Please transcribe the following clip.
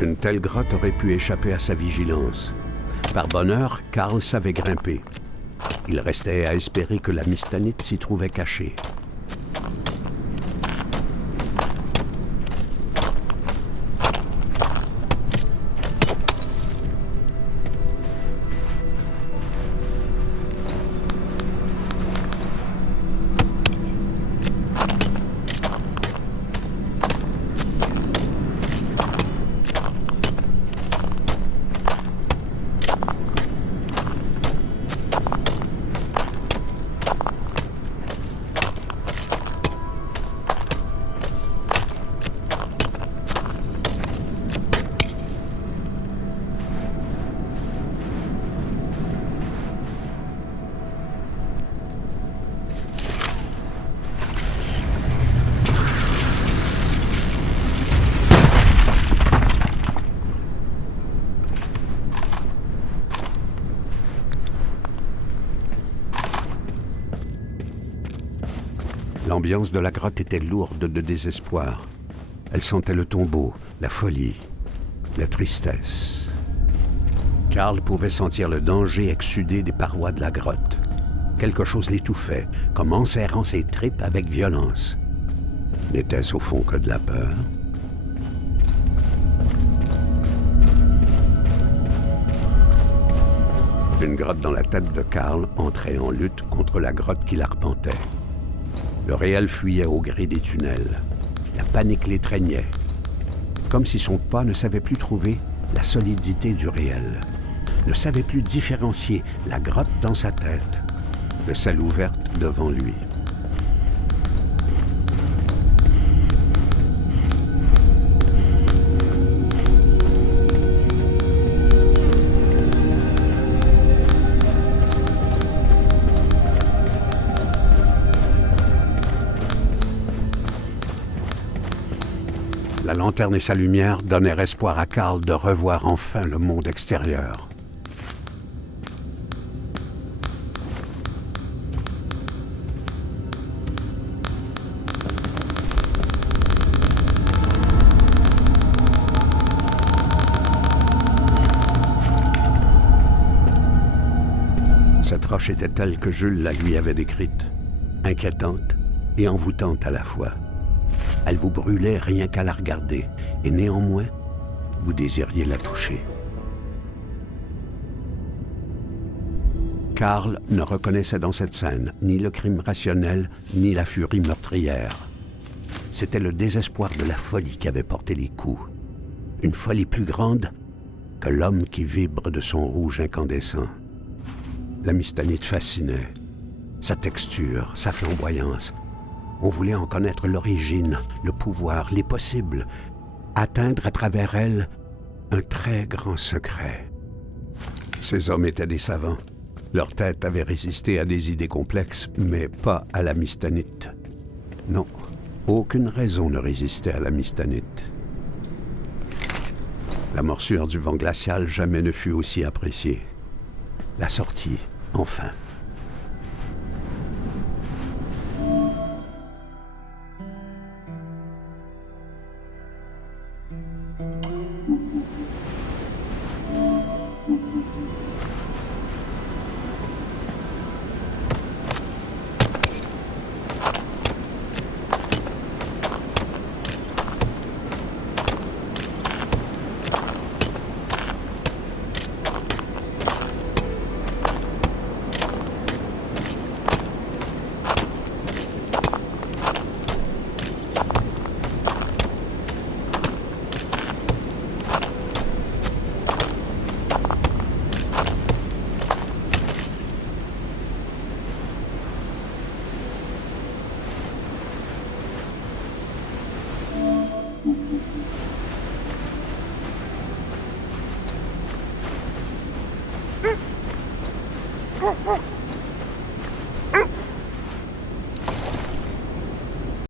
Une telle grotte aurait pu échapper à sa vigilance. Par bonheur, Karl savait grimper. Il restait à espérer que la mystanite s'y trouvait cachée. L'ambiance de la grotte était lourde de désespoir. Elle sentait le tombeau, la folie, la tristesse. Karl pouvait sentir le danger exsudé des parois de la grotte. Quelque chose l'étouffait, comme en serrant ses tripes avec violence. N'était-ce au fond que de la peur? Une grotte dans la tête de Karl entrait en lutte contre la grotte qui l'arpentait. Le réel fuyait au gré des tunnels. La panique l'étreignait. Comme si son pas ne savait plus trouver la solidité du réel. Ne savait plus différencier la grotte dans sa tête de celle ouverte devant lui. La lanterne et sa lumière donnèrent espoir à Karl de revoir enfin le monde extérieur. Cette roche était telle que Jules la lui avait décrite, inquiétante et envoûtante à la fois. Elle vous brûlait rien qu'à la regarder, et néanmoins, vous désiriez la toucher. Karl ne reconnaissait dans cette scène ni le crime rationnel, ni la furie meurtrière. C'était le désespoir de la folie qui avait porté les coups. Une folie plus grande que l'homme qui vibre de son rouge incandescent. La mystanite fascinait. Sa texture, sa flamboyance. On voulait en connaître l'origine, le pouvoir, les possibles, atteindre à travers elle un très grand secret. Ces hommes étaient des savants. Leur tête avait résisté à des idées complexes, mais pas à la mystanite. Non, aucune raison ne résistait à la mystanite. La morsure du vent glacial jamais ne fut aussi appréciée. La sortie, enfin.